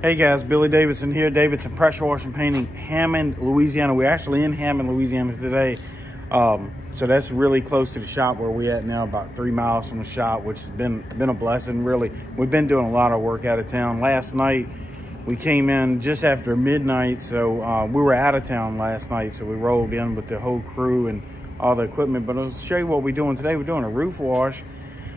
Hey guys, Billy Davidson here. Davidson Pressure Washing Painting, Hammond, Louisiana. We're actually in Hammond, Louisiana today. So that's really close to the shop where we're at now, about 3 miles from the shop, which has been a blessing, really. We've been doing a lot of work out of town. Last night, we came in just after midnight, so we were out of town last night, so we rolled in with the whole crew and all the equipment. But I'll show you what we're doing today. We're doing a roof wash.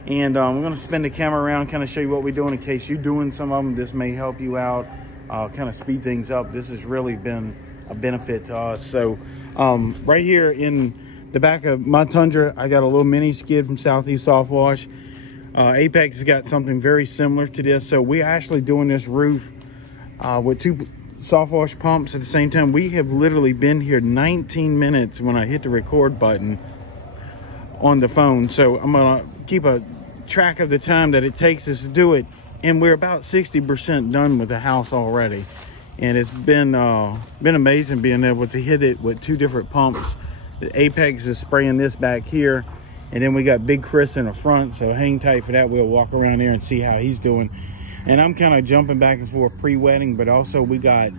And we're going to spin the camera around, kind of show you what we're doing in case you're doing some of them. This may help you out, kind of speed things up. This has really been a benefit to us. So right here in the back of my Tundra, I got a little mini skid from Southeast Soft Wash. Apex has got something very similar to this. So we're actually doing this roof with 2 soft wash pumps at the same time. We have literally been here 19 minutes when I hit the record button on the phone. So I'm gonna keep a track of the time that it takes us to do it, and we're about 60% done with the house already. And it's been amazing being able to hit it with 2 different pumps. The Apex is spraying this back here, and then we got Big Chris in the front, so hang tight for that. We'll walk around there and see how he's doing. And I'm kind of jumping back and forth pre-wetting, but also we got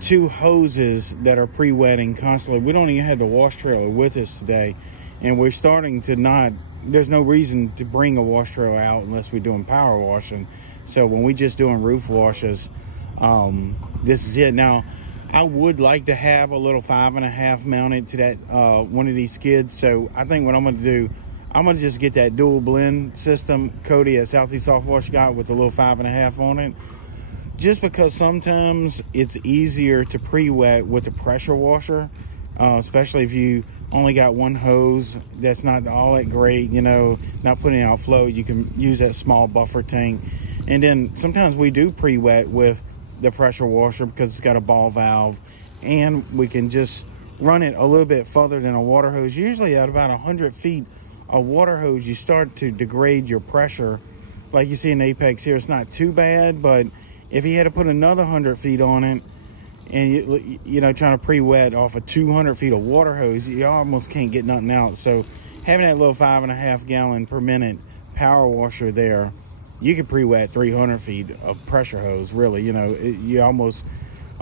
2 hoses that are pre-wetting constantly. We don't even have the wash trailer with us today, and we're starting to not, there's no reason to bring a wash trailer out unless we're doing power washing. So when we're just doing roof washes, this is it. Now, I would like to have a little 5.5 mounted to that one of these skids. So I think what I'm going to do, I'm going to just get that dual blend system Cody at Southeast Soft Wash got with a little 5.5 on it. Just because sometimes it's easier to pre-wet with a pressure washer, especially if you only got 1 hose that's not all that great, you know, not putting out flow. You can use that small buffer tank. And then sometimes we do pre-wet with the pressure washer because it's got a ball valve, and we can just run it a little bit further than a water hose. Usually at about 100 feet a water hose, you start to degrade your pressure. Like you see in Apex here, it's not too bad, but if he had to put another 100 feet on it, and you know, trying to pre-wet off of 200 feet of water hose, you almost can't get nothing out. So having that little 5.5 gallon per minute power washer there, you could pre-wet 300 feet of pressure hose, really. You know, you're almost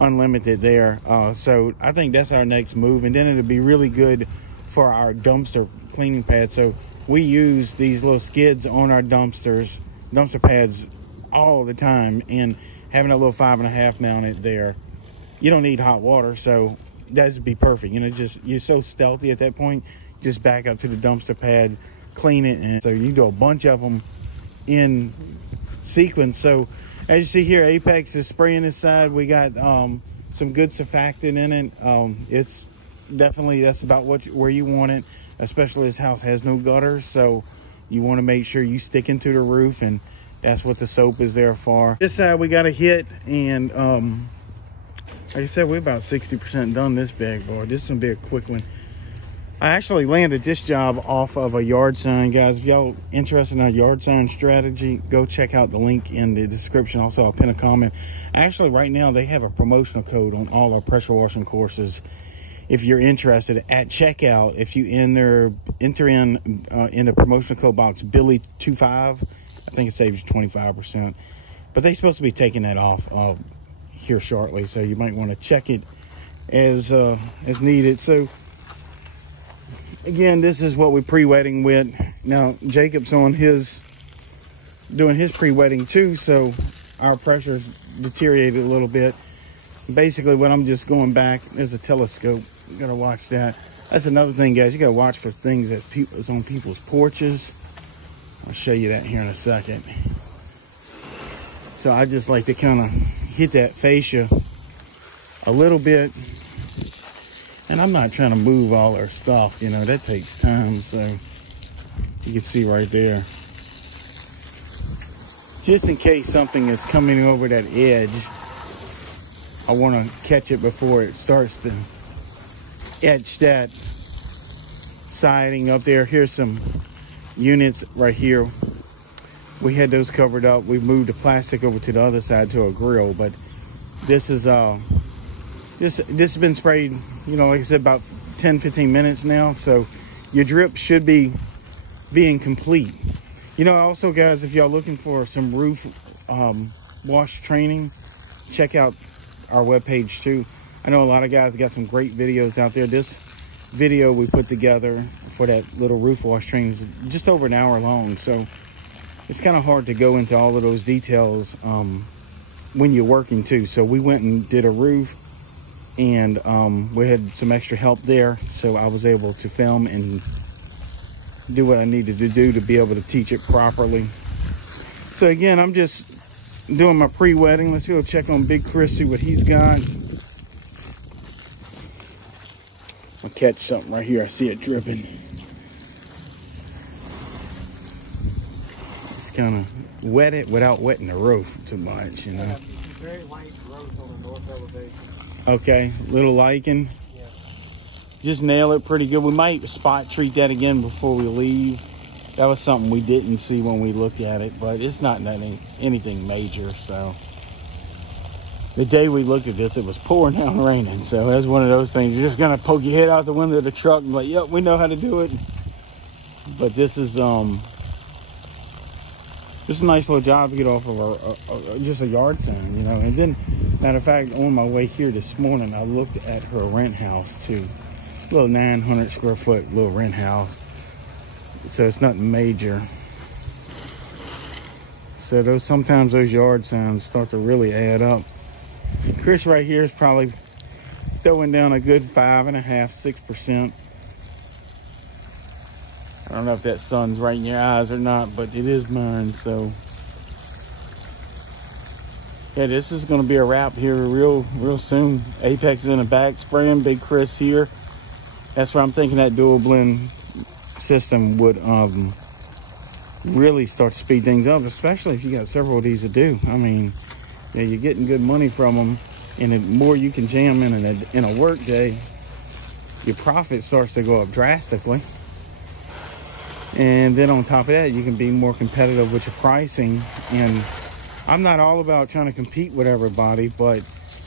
unlimited there. So I think that's our next move, and then it'll be really good for our dumpster cleaning pad. So we use these little skids on our dumpster pads all the time, and having a little 5.5 mounted there, you don't need hot water, so that'd be perfect. You know, just, you're so stealthy at that point, just back up to the dumpster pad, clean it, and so you do a bunch of them in sequence. So as you see here, Apex is spraying this side. We got some good surfactant in it. It's definitely, that's about where you want it, especially this house has no gutters, so you want to make sure you stick into the roof, and that's what the soap is there for. This side we got to hit, and like I said, we're about 60% done this bag, boy. This is gonna be a quick one. I actually landed this job off of a yard sign, guys. If y'all interested in our yard sign strategy, go check out the link in the description. Also, I'll pin a comment. Actually, right now, they have a promotional code on all our pressure washing courses. If you're interested, at checkout, if you enter in the promotional code box, Billy25, I think it saves you 25%. But they're supposed to be taking that off here shortly, so you might want to check it as needed. So again, this is what we're pre-wetting with. Now Jacob's on doing his pre-wetting too, so our pressure's deteriorated a little bit. Basically what I'm just going back, there's a telescope, you gotta watch that. That's another thing, guys, you gotta watch for things that's on people's porches. I'll show you that here in a second. So I just like to kind of hit that fascia a little bit, and I'm not trying to move all our stuff, you know, that takes time. So you can see right there, just in case something is coming over that edge, I want to catch it before it starts to etch that siding up there. Here's some units right here. We had those covered up. We moved the plastic over to the other side to a grill, but this is this has been sprayed, you know, like I said, about 10-15 minutes now. So your drip should be being complete. You know, also guys, if y'all looking for some roof wash training, check out our webpage too. I know a lot of guys got some great videos out there. This video we put together for that little roof wash training is just over an hour long, so it's kind of hard to go into all of those details when you're working too. So we went and did a roof, and we had some extra help there, so I was able to film and do what I needed to do to be able to teach it properly. So again, I'm just doing my pre-wedding. Let's go check on Big Chris, see what he's got. I'll catch something right here. I see it dripping. Just kind of wet it without wetting the roof too much, you know. Yeah, very light growth on the north elevation. Okay, little lichen. Yeah. Just nail it pretty good. We might spot treat that again before we leave. That was something we didn't see when we looked at it, but it's not anything major. So the day we looked at this, it was pouring down raining. So that's one of those things. You're just gonna poke your head out the window of the truck and be like, yep, we know how to do it. But this is just a nice little job to get off of just a yard sign, you know. And then, matter of fact, on my way here this morning, I looked at her rent house too. Little 900 square foot little rent house. So it's nothing major. So sometimes those yard signs start to really add up. Chris right here is probably throwing down a good 5.5%, 6%. I don't know if that sun's right in your eyes or not, but it is mine. So yeah, this is going to be a wrap here real soon. Apex is in the back spraying, Big Chris here. That's why I'm thinking that dual blend system would really start to speed things up, especially if you got several of these to do. I mean, yeah, you're getting good money from them, and the more you can jam in a work day, your profit starts to go up drastically. And then on top of that, you can be more competitive with your pricing. And I'm not all about trying to compete with everybody, but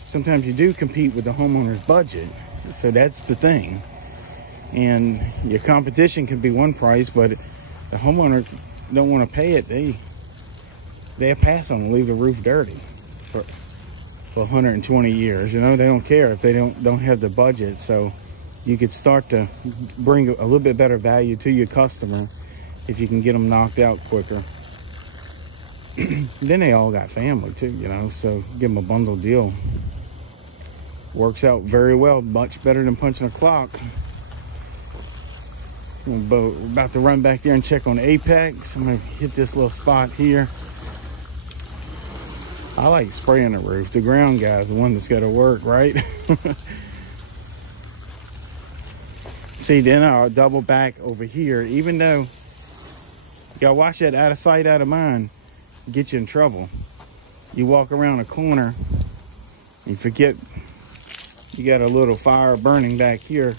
sometimes you do compete with the homeowner's budget. So that's the thing. And your competition can be one price, but the homeowner don't want to pay it. They'll pass on and leave the roof dirty for 120 years. You know, they don't care if they don't have the budget. So you could start to bring a little bit better value to your customer if you can get them knocked out quicker. Then they all got family too, you know, so give them a bundle deal. Works out very well, much better than punching a clock. We're about to run back there and check on Apex. I'm gonna hit this little spot here. I like spraying the roof. The ground guy's the one that's got to work, right? See, then I'll double back over here. Even though you gotta watch that out of sight, out of mind, get you in trouble. You walk around a corner and forget you got a little fire burning back here,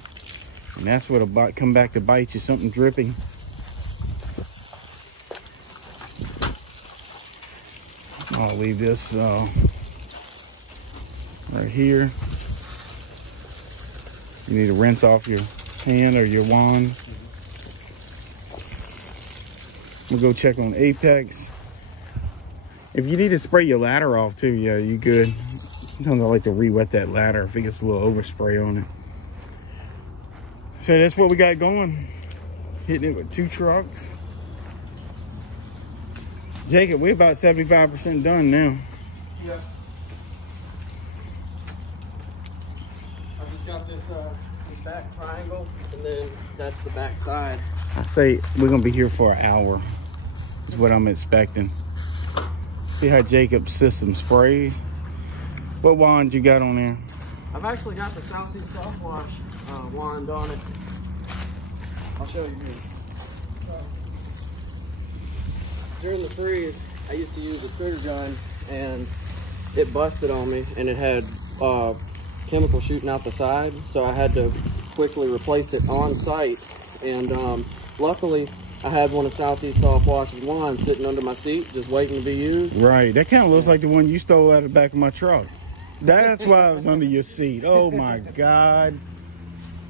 and that's what'll come back to bite you. Something dripping. I'll leave this right here. You need to rinse off your hand or your wand. We'll go check on Apex. If you need to spray your ladder off too, yeah, you good. Sometimes I like to re-wet that ladder if it gets a little overspray on it. So that's what we got going. Hitting it with 2 trucks. Jacob, we're about 75% done now. Yeah. I just got this back triangle, and then that's the back side. I say we're gonna be here for an hour, is what I'm expecting. See how Jacob's system sprays. What wand you got on there? I've actually got the Southeast Soft Wash wand on it. I'll show you here. During the freeze, I used to use a critter gun, and it busted on me, and it had chemical shooting out the side, so I had to quickly replace it on site. And luckily, I had one of Southeast Soft Wash's wands sitting under my seat, just waiting to be used. Right, that kind of looks like the one you stole out of the back of my truck. That's why it was under your seat. Oh my God.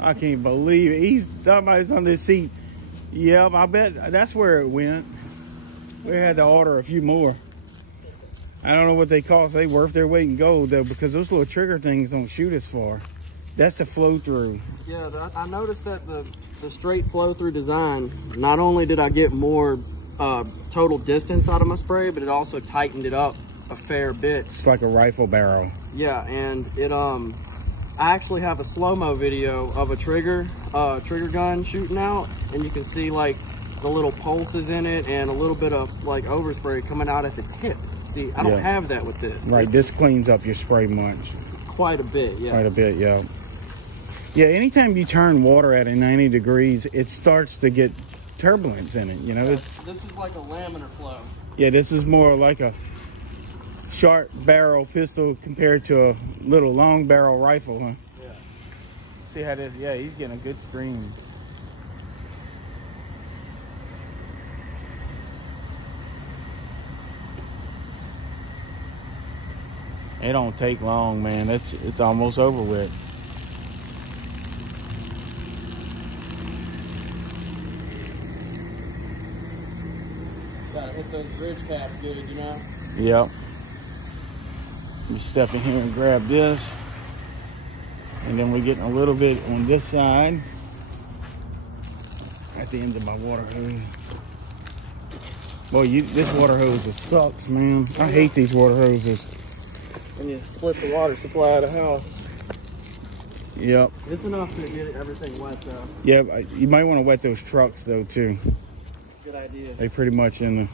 I can't believe it. Somebody's under the seat. Yep, I bet that's where it went. We had to order a few more. I don't know what they cost. They worth their weight in gold though, because those little trigger things don't shoot as far. That's the flow through. Yeah, I noticed that the straight flow through design, not only did I get more total distance out of my spray, but it also tightened it up a fair bit. It's like a rifle barrel. Yeah, and it I actually have a slow-mo video of a trigger gun shooting out, and you can see like the little pulses in it and a little bit of like overspray coming out at the tip. See, I don't have that with this. Right, this cleans up your spray much. Quite a bit, yeah. Quite a bit, yeah. Yeah, anytime you turn water at 90 degrees, it starts to get turbulence in it, you know. This is like a laminar flow. Yeah, this is more like a short barrel pistol compared to a little long barrel rifle, huh? Yeah. See how this, yeah, he's getting a good stream. It don't take long, man. It's almost over with. Gotta hit those bridge caps good, you know? Yep. Let me step in here and grab this. And then we're getting a little bit on this side at the end of my water hose. Boy, this water hose just sucks, man. I hate these water hoses. When you split the water supply of the house. Yep. It's enough to get everything wet though. Yeah, you might want to wet those trucks though too. Good idea. They pretty much in the,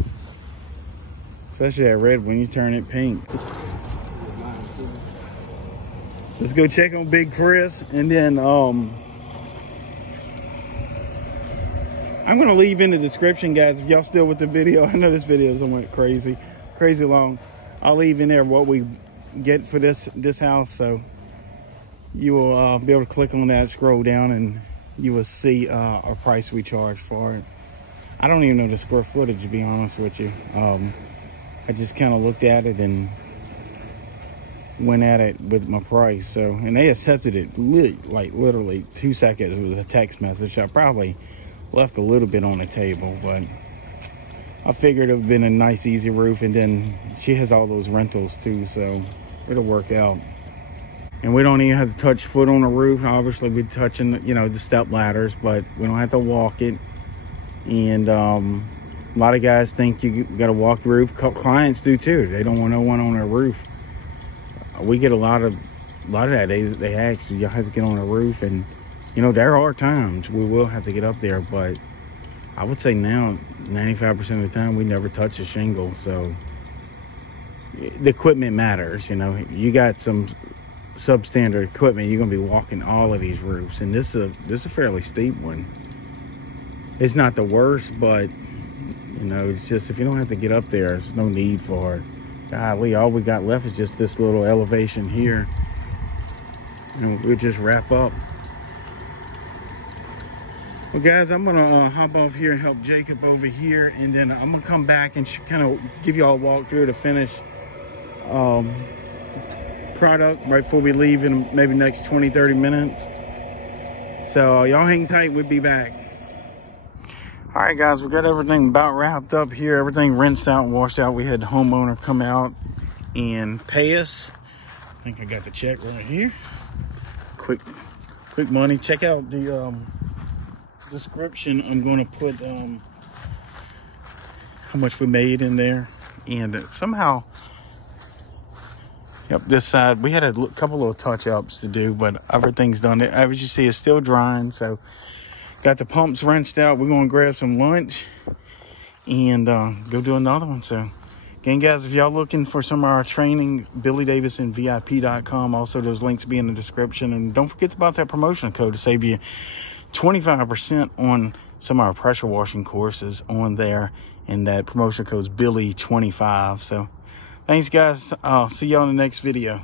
especially that red when you turn it pink. Let's go check on Big Chris, and then I'm gonna leave in the description, guys, if y'all still with the video. I know this video is went crazy long. I'll leave in there what we get for this house, so you will be able to click on that, scroll down, and you will see a price we charge for it. I don't even know the square footage, to be honest with you. I just kind of looked at it and went at it with my price. So, and they accepted it like literally 2 seconds. It was a text message. I probably left a little bit on the table, but I figured it would have been a nice, easy roof. And then she has all those rentals too, so it'll work out. And we don't even have to touch foot on the roof. Obviously, we're touching, you know, the step ladders, but we don't have to walk it. And a lot of guys think you got to walk the roof. Clients do too. They don't want no one on their roof. We get a lot of that. They actually, you have to get on a roof, and you know, there are times we will have to get up there, but I would say now 95% of the time we never touch a shingle. So the equipment matters. You know, you got some substandard equipment, you're gonna be walking all of these roofs, and this is a fairly steep one. It's not the worst, but you know, it's just, if you don't have to get up there, there's no need for it. Golly, all we got left is just this little elevation here, and we'll just wrap up. Well, guys, I'm gonna hop off here and help Jacob over here, and then I'm gonna come back and kind of give y'all a walkthrough to finish product right before we leave in maybe next 20-30 minutes. So y'all hang tight, we'll be back. All right, guys, we got everything about wrapped up here. Everything rinsed out and washed out. We had the homeowner come out and pay us. I think I got the check right here. Quick money. Check out the description. I'm going to put how much we made in there. And somehow, yep, this side, we had a couple little touch-ups to do, but everything's done. As you see, it's still drying, so got the pumps wrenched out. We're going to grab some lunch and go do another one. So, again, guys, if y'all looking for some of our training, BillyDavisonVIP.com. Also, those links be in the description. And don't forget about that promotion code to save you 25% on some of our pressure washing courses on there. And that promotion code is Billy25. So, thanks, guys. I'll see y'all in the next video.